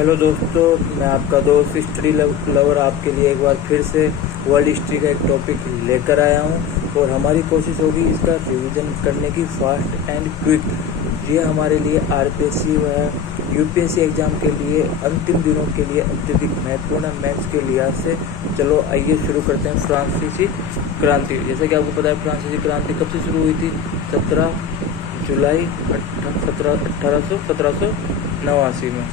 Hello दोस्तों, मैं आपका दोस्त हिस्ट्री लवर आपके लिए एक बार फिर से वर्ल्ड हिस्ट्री का एक टॉपिक लेकर आया हूं और हमारी कोशिश होगी इसका रिवीजन करने की फास्ट एंड क्विक। ये हमारे लिए आरपीएससी व यूपीएससी एग्ज़ाम के लिए अंतिम दिनों के लिए अत्यधिक महत्वपूर्ण है मैथ्स के लिहाज से। चलो आइए शुरू करते हैं। फ्रांसीसी क्रांति, जैसे कि आपको पता है फ्रांसीसी क्रांति कब से शुरू हुई थी? 17 जुलाई 1789 में,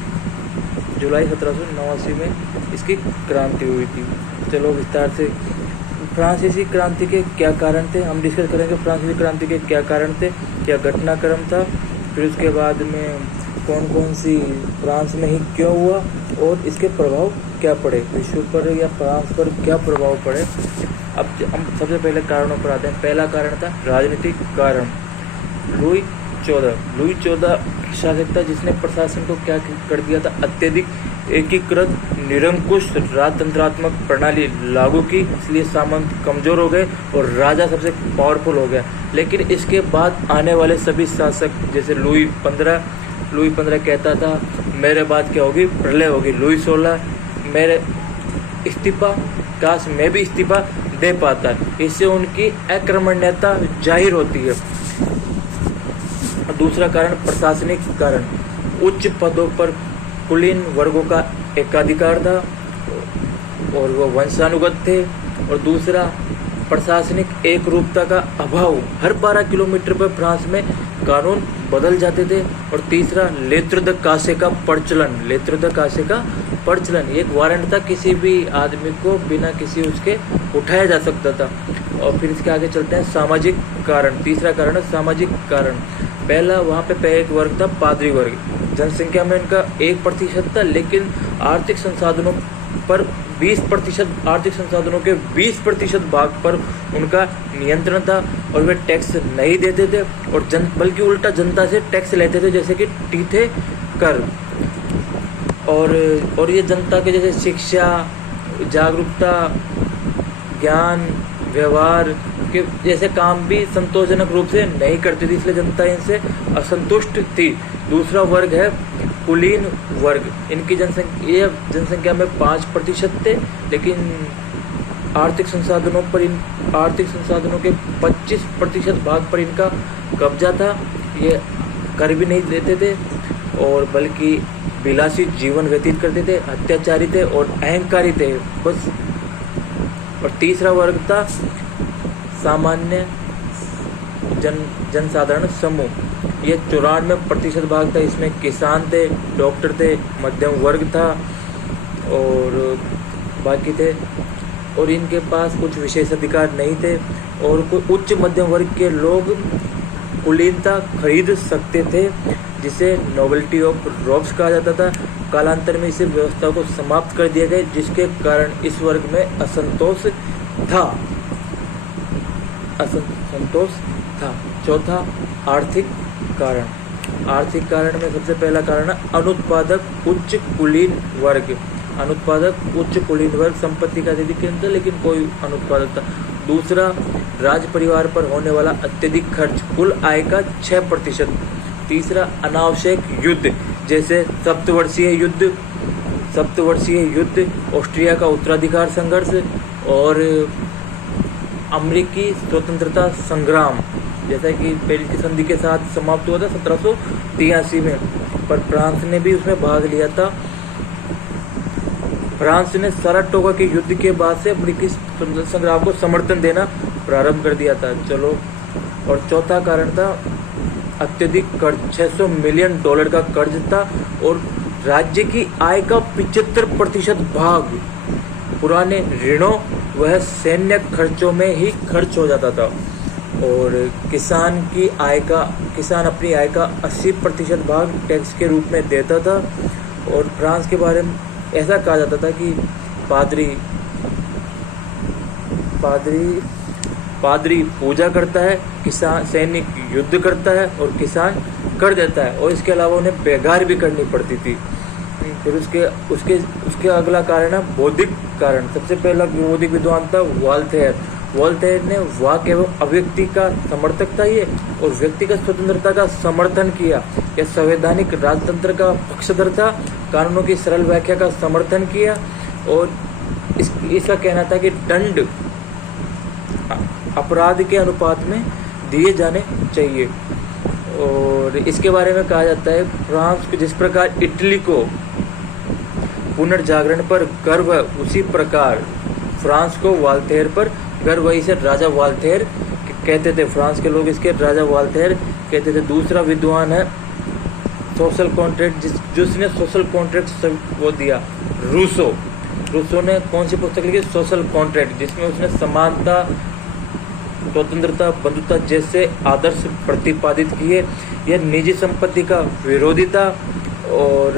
जुलाई 1789 में इसकी क्रांति हुई थी। चलो विस्तार से फ्रांसीसी क्रांति के क्या कारण थे हम डिस्कस करेंगे। फ्रांसीसी क्रांति के क्या कारण थे, क्या घटनाक्रम था, फिर उसके बाद में कौन कौन सी फ्रांस में ही क्यों हुआ और इसके प्रभाव क्या पड़े, विश्व पर या फ्रांस पर क्या प्रभाव पड़े। अब हम सबसे पहले कारणों पर आते हैं। पहला कारण था राजनीतिक कारण। लुई 14 शासक था जिसने प्रशासन को क्या कर दिया था? अत्यधिक एकीकृत निरंकुश राजतंत्रात्मक प्रणाली लागू की, इसलिए सामंत कमजोर हो गए और राजा सबसे पावरफुल हो गया। लेकिन इसके बाद आने वाले सभी शासक जैसे लुई 15 कहता था मेरे बाद क्या होगी? प्रलय होगी। लुई 16 मेरे इस्तीफा, काश मैं भी इस्तीफा दे पाता। इससे उनकी अक्रमण्यता जाहिर होती है। दूसरा कारण प्रशासनिक कारण। उच्च पदों पर कुलीन वर्गों का एकाधिकार था और वो वंशानुगत थे। और दूसरा प्रशासनिक एक रूपता का अभाव। हर 12 किलोमीटर पर फ्रांस में कानून बदल जाते थे। और तीसरा लेत्र द कासे का प्रचलन। एक वारंट था, किसी भी आदमी को बिना किसी उसके उठाया जा सकता था। और फिर इसके आगे चलते हैं सामाजिक कारण। तीसरा कारण है सामाजिक कारण। पहला वहाँ पे एक वर्ग था पादरी वर्ग। जनसंख्या में इनका 1% था, लेकिन आर्थिक संसाधनों पर 20%, आर्थिक संसाधनों के 20% भाग पर उनका नियंत्रण था और वे टैक्स नहीं देते थे और बल्कि उल्टा जनता से टैक्स लेते थे, जैसे कि टीथे कर। और ये जनता के जैसे शिक्षा, जागरूकता, ज्ञान, व्यवहार के जैसे काम भी संतोषजनक रूप से नहीं करती थी, इसलिए जनता इनसे असंतुष्ट थी। दूसरा वर्ग है कुलीन वर्ग। इनकी जनसंख्या में 5% थे, लेकिन आर्थिक संसाधनों के 25% भाग पर इनका कब्जा था। ये कर भी नहीं देते थे और बल्कि विलासी जीवन व्यतीत करते थे, अत्याचारी थे और अहंकारी थे बस। और तीसरा वर्ग था सामान्य जनसाधारण समूह। ये 94% भाग था। इसमें किसान थे, डॉक्टर थे, मध्यम वर्ग था और बाकी थे। और इनके पास कुछ विशेष अधिकार नहीं थे और कोई उच्च मध्यम वर्ग के लोग कुलीनता खरीद सकते थे, जिसे नोबेलिटी ऑफ रॉब्स कहा जाता था। कालांतर में इस व्यवस्था को समाप्त कर दिया गया, जिसके कारण इस वर्ग में असंतोष था। चौथा आर्थिक कारण। आर्थिक कारण में सबसे पहला कारण है अनुत्पादक उच्च कुलीन वर्ग। संपत्ति का अधिक था, लेकिन कोई अनुत्पादक था। दूसरा राज परिवार पर होने वाला अत्यधिक खर्च, कुल आय का 6%। तीसरा अनावश्यक युद्ध, जैसे सप्तवर्षीय युद्ध, ऑस्ट्रिया का उत्तराधिकार संघर्ष और अमेरिकी स्वतंत्रता संग्राम, जैसा कि पेरिस की संधि के साथ समाप्त हुआ था 1783 में, पर फ्रांस ने भी उसमें भाग लिया था। फ्रांस ने साराटोगा के युद्ध के बाद से अमेरिकी स्वतंत्रता संग्राम को समर्थन देना प्रारंभ कर दिया था। चलो, और चौथा कारण था अत्यधिक कर्ज। $600 मिलियन का कर्ज था और राज्य की आय का 75% भाग पुराने ऋणों वह सैन्य खर्चों में ही खर्च हो जाता था। और किसान अपनी आय का 80% भाग टैक्स के रूप में देता था। और फ्रांस के बारे में ऐसा कहा जाता था कि पादरी पूजा करता है, किसान सैनिक युद्ध करता है और किसान कर देता है। और इसके अलावा उन्हें बेगार भी करनी पड़ती थी। फिर उसके अगला कारण है बौद्धिक कारण। सबसे पहला बौद्धिक विद्वान था वोल्टेयर ने वाक एवं अभिव्यक्ति का समर्थक था ये, और व्यक्तिगत स्वतंत्रता का समर्थन किया। यह संवैधानिक राजतंत्र का पक्षधर था, कानूनों की सरल व्याख्या का समर्थन किया, और इसका कहना था कि दंड अपराध के अनुपात में दिए जाने चाहिए। और इसके बारे में कहा जाता है, फ्रांस को जिस प्रकार इटली को पुनर्जागरण पर गर्व है, उसी प्रकार फ्रांस को वोल्टेयर पर गर्व। इसे राजा वोल्टेयर कहते थे, फ्रांस के लोग इसके राजा वोल्टेयर कहते थे। दूसरा विद्वान है सोशल कॉन्ट्रैक्ट, जिसने सोशल कॉन्ट्रैक्ट वो दिया, रूसो ने कौन सी पुस्तक लिखी? सोशल कॉन्ट्रैक्ट, जिसमें उसने समानता, स्वतंत्रता, बंधुता जैसे आदर्श प्रतिपादित किए। यह निजी संपत्ति का विरोधी था, और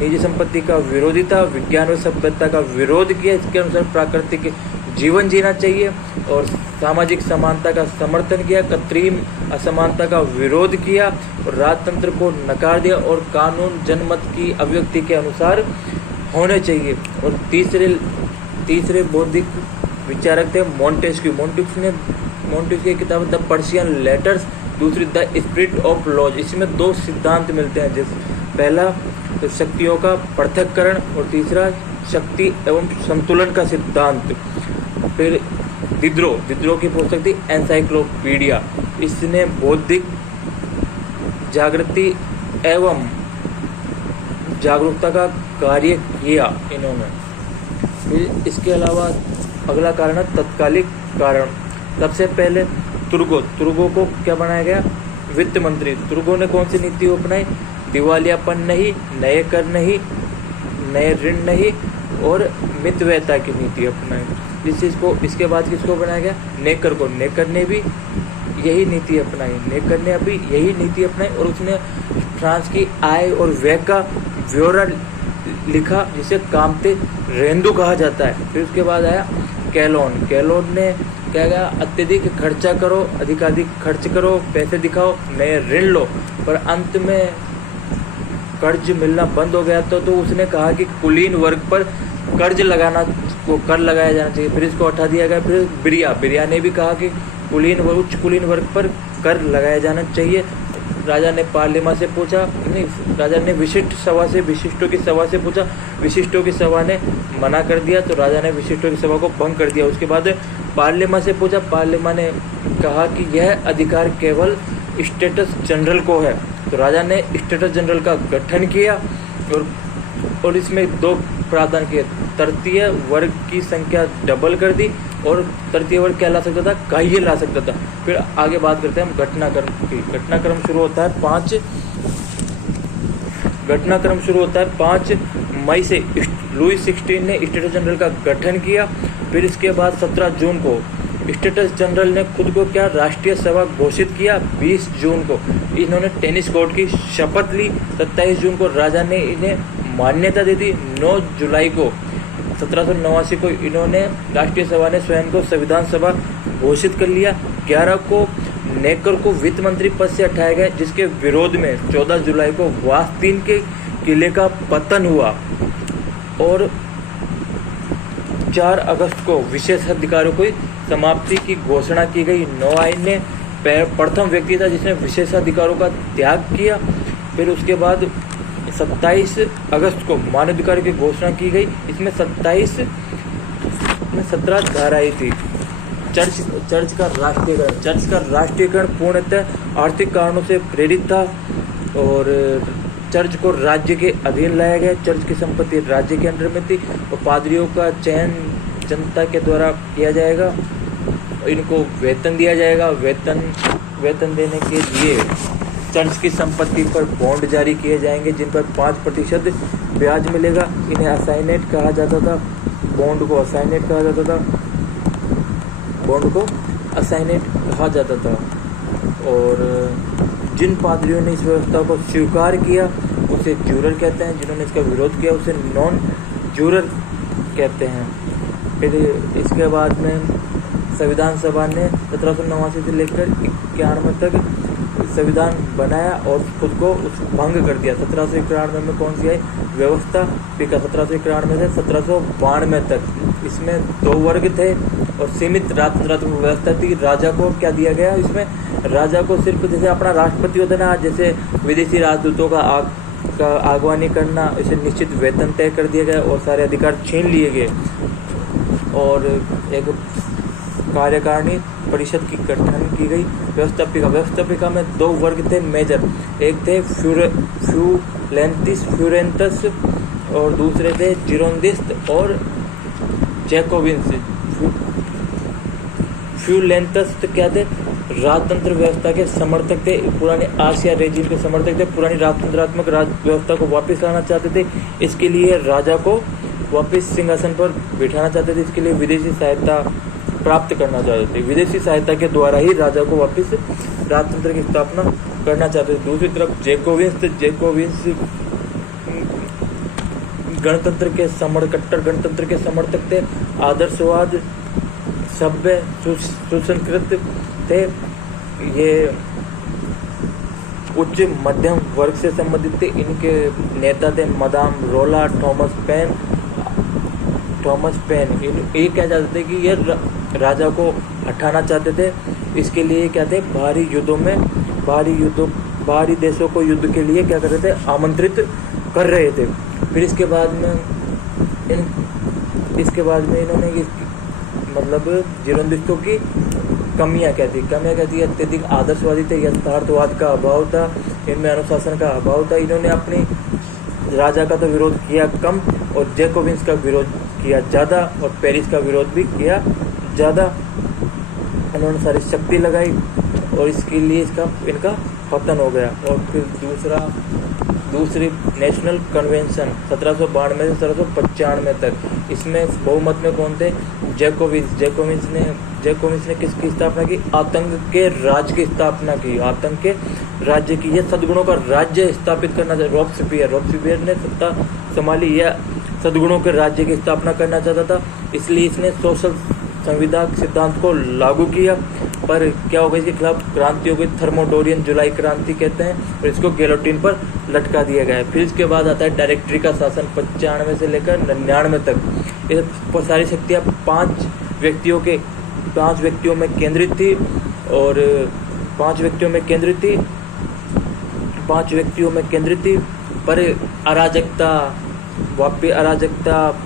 निजी संपत्ति का विरोधी था, विज्ञान व सभ्यता का विरोध किया। इसके अनुसार प्राकृतिक जीवन जीना चाहिए, और सामाजिक समानता का समर्थन किया, कृत्रिम असमानता का विरोध किया, और राजतंत्र को नकार दिया, और कानून जनमत की अभिव्यक्ति के अनुसार होने चाहिए। और तीसरे बौद्धिक विचारक थे मोंटेस्क्यू। मोंटेस्क्यू की किताब द पर्शियन लेटर्स, दूसरी द स्पिरिट ऑफ लॉज। इसमें दो सिद्धांत मिलते हैं, पहला तो शक्तियों का पृथक्करण, और तीसरा शक्ति एवं संतुलन का सिद्धांत। फिर दिद्रो की पुस्तक थी एनसाइक्लोपीडिया। इसने बौद्धिक जागृति एवं जागरूकता का कार्य किया इन्होंने। फिर इसके अलावा अगला कारण है तत्कालिक कारण। सबसे पहले तुर्गो को क्या बनाया गया? वित्त मंत्री। तुर्गो ने कौन सी नीति अपनाई? दिवालियापन नहीं, नए कर नहीं, नए ऋण नहीं, और मितव्ययता की नीति अपनाई। इसके बाद किसको बनाया गया? नेकर को। नेकर ने भी यही नीति अपनाई। नेकर ने अभी यही नीति अपनाई, और उसने फ्रांस की आय और व्यय का ब्यौरा लिखा, जिसे कामते रेंदु कहा जाता है। फिर उसके बाद आया कैलोन ने क्या कहा? अत्यधिक खर्चा करो, अधिकाधिक खर्च करो, पैसे दिखाओ, नए ऋण लो। पर अंत में कर्ज मिलना बंद हो गया तो उसने कहा कि कुलीन वर्ग पर कर लगाया जाना चाहिए। फिर इसको हटा दिया गया। फिर बिरिया ने भी कहा कि उच्च कुलीन वर्ग पर कर लगाया जाना चाहिए। राजा ने पार्लिमा से पूछा, नहीं, राजा ने विशिष्टों की सभा से पूछा। विशिष्टों की सभा ने मना कर दिया, तो राजा ने विशिष्टों की सभा को भंग कर दिया। उसके बाद पार्लिमा से पूछा, पार्लिमा ने कहा कि यह अधिकार केवल स्टेटस जनरल को है, तो राजा ने स्टेटस जनरल का गठन किया, और इसमें दो प्रावधान किए। तृतीय वर्ग की संख्या डबल कर दी, और तृतीय वर्ग क्या ला सकता था? काह्य ला सकता था। फिर आगे बात करते हैं हम घटनाक्रम की। घटनाक्रम शुरू होता है 5 मई से। लुई 16 ने स्टेटस जनरल का गठन किया। फिर इसके बाद 17 जून को स्टेटस जनरल ने खुद को क्या राष्ट्रीय सभा घोषित किया। 20 जून को इन्होंने टेनिस कोर्ट की शपथ ली। 27 जून को राजा ने इन्हें मान्यता दे दी। 9 जुलाई को 1789 को इन्होंने राष्ट्रीय सभा ने स्वयं को संविधान सभा घोषित कर लिया। 11 को नेकर को वित्त मंत्री पद से हटाया गया, जिसके विरोध में 14 जुलाई को वास्तीन के किले का पतन हुआ, और 4 अगस्त को विशेष अधिकारों की समाप्ति की घोषणा की गई। नौआइन ने प्रथम व्यक्ति था जिसने विशेषाधिकारों का त्याग किया। फिर उसके बाद 27 अगस्त को मानवाधिकार की घोषणा की गई। इसमें 17 धाराएं थी। चर्च का राष्ट्रीयकरण पूर्णतः आर्थिक कारणों से प्रेरित था, और चर्च को राज्य के अधीन लाया गया। चर्च की संपत्ति राज्य के अंडर में थी, और पादरियों का चयन जनता के द्वारा किया जाएगा। इनको वेतन दिया जाएगा। वेतन देने के लिए चर्च की संपत्ति पर बॉन्ड जारी किए जाएंगे, जिन पर 5% ब्याज मिलेगा। इन्हें असाइनेट कहा जाता था। बॉन्ड को असाइनेट कहा जाता था। और जिन पादरियों ने इस व्यवस्था को स्वीकार किया उसे ज्यूरर कहते हैं, जिन्होंने इसका विरोध किया उसे नॉन ज्यूरर कहते हैं। फिर इसके बाद में संविधान सभा ने 1789 से लेकर 91 तक संविधान बनाया और खुद को भंग कर दिया। 1791 में कौन सी आई? व्यवस्थापिका। 1791 से 1792 तक। इसमें 2 वर्ग थे और सीमित राजतंत्रात्मक व्यवस्था थी। राजा को क्या दिया गया? इसमें राजा को सिर्फ जैसे अपना राष्ट्रपति होता ना, जैसे विदेशी राजदूतों का आगवानी करना, इसे निश्चित वेतन तय कर दिया गया और सारे अधिकार छीन लिए गए। और एक कार्यकारिणी परिषद की गठन की गई। व्यवस्थापिका में 2 वर्ग थे मेजर। एक थे फ्यूरेंटस और दूसरे थे जिरोंदिस्ट और जैकोबिन्स। फ्यूलेंटस क्या थे? राजतंत्र व्यवस्था के समर्थक थे, पुराने आसिया रेजिम के समर्थक थे, पुरानी राजतंत्रात्मक व्यवस्था को वापस लाना चाहते थे। इसके लिए राजा को वापस सिंहासन पर बिठाना चाहते थे। इसके लिए विदेशी सहायता प्राप्त करना चाहते थे। विदेशी सहायता के द्वारा ही राजा को वापस राजतंत्र की स्थापना करना चाहते थे। दूसरी तरफ जैकोबिन्स कट्टर गणतंत्र के समर्थक थे, आदर्शवाद, सभ्य, सुसंस्कृत थे। ये उच्च मध्यम वर्ग से संबंधित थे। इनके नेता थे मदाम रोला, थॉमस पेन। ये क्या चाहते थे कि ये राजा को हटाना चाहते थे। इसके लिए क्या थे? बाहरी देशों को युद्ध के लिए क्या कर रहे थे? आमंत्रित कर रहे थे। फिर इसके बाद में इन्होंने मतलब जिरोंदिस्तों की कमियां क्या थी? अत्यधिक आदर्शवादी थे, यथार्थवाद का अभाव था, इनमें अनुशासन का अभाव था। इन्होंने अपनी राजा का तो विरोध किया कम और जैकोबिन्स का विरोध किया ज़्यादा और पेरिस का विरोध भी किया ज़्यादा। उन्होंने सारी शक्ति लगाई और इसके लिए इनका पतन हो गया। और फिर दूसरी नेशनल कन्वेंशन 1792 से 1795 तक। इसमें बहुमत में कौन थे? जैकोबिन्स ने किसकी स्थापना की? आतंक के राज्य की स्थापना की। आतंक के राज्य की, यह सद्गुणों का राज्य स्थापित करना चाहिए। रॉबस्पियर ने सत्ता संभाली, यह सद्गुणों के राज्य की स्थापना करना चाहता था। इसलिए इसने सोशल संविधान सिद्धांत को लागू किया। पर क्या हो गया? इसके खिलाफ क्रांति हो गई, थर्मोडोरियन जुलाई क्रांति कहते हैं, और इसको गिलोटिन पर लटका दिया गया है। फिर इसके बाद आता है डायरेक्टरी का शासन 95 से लेकर 99 तक। ये सारी शक्तियाँ 5 व्यक्तियों में केंद्रित थी और 5 व्यक्तियों में केंद्रित थी। पर अराजकता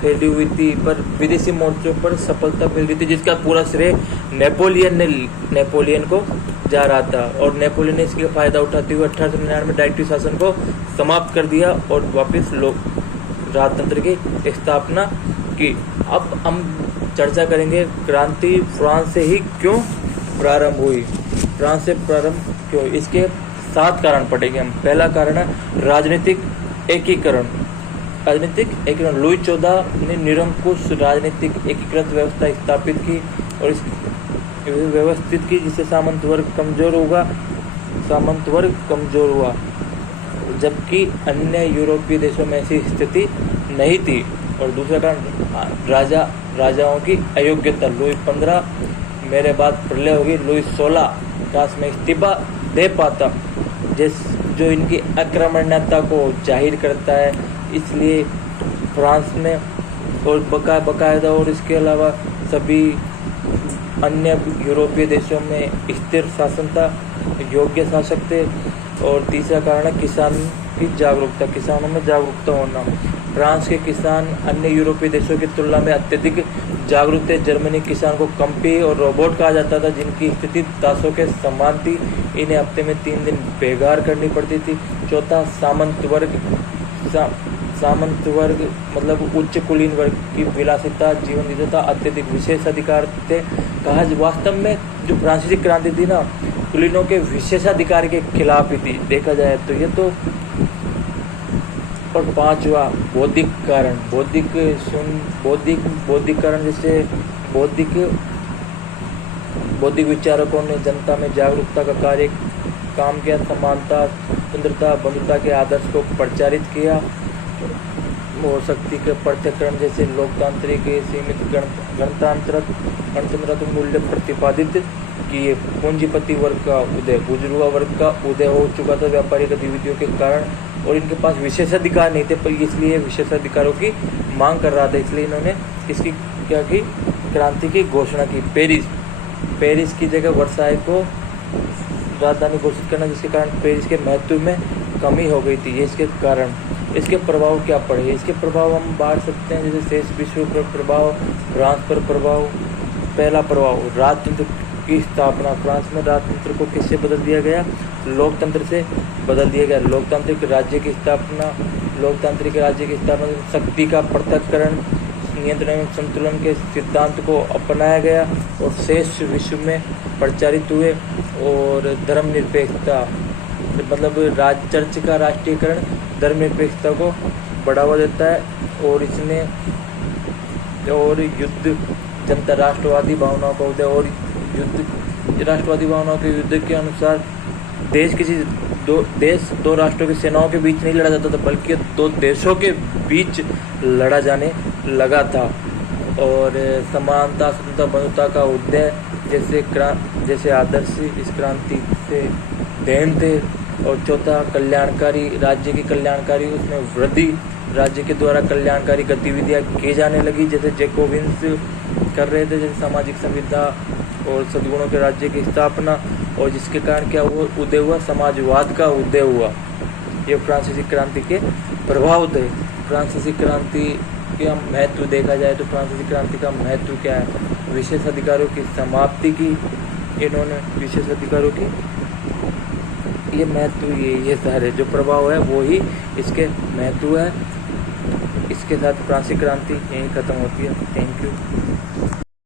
फैली हुई थी, पर विदेशी मोर्चों पर सफलता मिल रही थी, जिसका पूरा श्रेय नेपोलियन को जा रहा था। और नेपोलियन ने इसका फायदा उठाते हुए 1899 में डायरेक्टरी शासन को समाप्त कर दिया और वापस राजतंत्र की स्थापना की। अब हम चर्चा करेंगे क्रांति फ्रांस से ही क्यों प्रारंभ हुई। फ्रांस से प्रारंभ क्यों? इसके 7 कारण पढ़ेंगे हम। पहला कारण है राजनीतिक एकीकरण। लुई 14 ने निरंकुश राजनीतिक एकीकृत व्यवस्था स्थापित की और इस व्यवस्थित की, जिससे सामंत वर्ग कमजोर हुआ, जबकि अन्य यूरोपीय देशों में ऐसी स्थिति नहीं थी। और दूसरा कारण राजाओं की अयोग्यता। लुई 15 मेरे बाद प्रलय होगी, लुई 16 काश में इस्तीफा दे पाता, जो इनकी आक्रामकता को जाहिर करता है। इसलिए फ्रांस में और बकायदा और इसके अलावा सभी अन्य यूरोपीय देशों में स्थिर शासन था, योग्य शासक थे। और तीसरा कारण है किसानों में जागरूकता होना। फ्रांस के किसान अन्य यूरोपीय देशों की तुलना में अत्यधिक जागरूक थे। जर्मनी किसान को कंपी और रोबोट कहा जाता था, जिनकी स्थिति दासों के समान थी। इन्हें हफ्ते में 3 दिन बेगार करनी पड़ती थी। चौथा सामंत वर्ग मतलब उच्च कुलीन वर्ग की विलासिता जीवन जीता था, अत्यधिक विशेष अधिकार थे। कहा वास्तव में जो फ्रांसीसी क्रांति थी ना, कुलीनों के विशेषाधिकार के खिलाफ ही थी, देखा जाए तो ये तो। और 5वां बौद्धिक कारण। बौद्धिकरण, जैसे बौद्धिक विचारकों ने जनता में जागरूकता का काम किया, समानता, स्वतंत्रता, बंधुता के आदर्श को प्रचारित किया और शक्ति के पृथक्करण जैसे लोकतांत्रिक सीमित गणतंत्र मूल्य प्रतिपादित कि ये पूंजीपति वर्ग का उदय, बुजुर्ग वर्ग का उदय हो चुका था व्यापारिक गतिविधियों के कारण, और इनके पास विशेषाधिकार नहीं थे, पर इसलिए विशेषाधिकारों की मांग कर रहा था, इसलिए इन्होंने इसकी क्या की, क्रांति की घोषणा की। पेरिस की जगह वर्साई को राजधानी घोषित करना, जिसके कारण पेरिस के महत्व में कमी हो गई थी। ये इसके कारण, इसके प्रभाव क्या पड़े, इसके प्रभाव हम बांट सकते हैं, जैसे शेष विश्व पर प्रभाव, फ्रांस पर प्रभाव। पहला प्रभाव, राजतंत्र की स्थापना। फ्रांस में राजतंत्र को किससे बदल दिया गया, लोकतंत्र से बदल दिया गया। लोकतांत्रिक राज्य की स्थापना, शक्ति का पृथक्करण, नियंत्रण एवं संतुलन के सिद्धांत को अपनाया गया और शेष विश्व में प्रचारित हुए। और धर्मनिरपेक्षता, मतलब चर्च का राष्ट्रीयकरण धर्मनिरपेक्षता को बढ़ावा देता है, और इसने और युद्ध, जनता राष्ट्रवादी भावनाओं का उदय और युद्ध, राष्ट्रवादी भावनाओं के युद्ध के अनुसार दो राष्ट्रों की सेनाओं के बीच नहीं लड़ा जाता था, बल्कि दो देशों के बीच लड़ा जाने लगा था। और समानता, स्वतंत्रता, बंधुता का उदय जैसे आदर्श इस क्रांति से देन थे। और चौथा, कल्याणकारी, राज्य की कल्याणकारी, उसमें वृद्धि, राज्य के द्वारा कल्याणकारी गतिविधियां की जाने लगी, जैसे जैकोबिन्स कर रहे थे, जैसे सामाजिक संविधा और सद्गुणों के राज्य की स्थापना। और जिसके कारण क्या हुआ, उदय हुआ, समाजवाद का उदय हुआ। ये फ्रांसीसी क्रांति के प्रभाव थे। फ्रांसीसी क्रांति का महत्व देखा जाए तो फ्रांसीसी क्रांति का महत्व क्या है, विशेषाधिकारों की समाप्ति की, इन्होंने विशेषाधिकारों की, ये महत्व, ये सारे जो प्रभाव है वो ही इसके महत्व है। इसके साथ फ्रांसीसी क्रांति यहीं खत्म होती है। Thank you.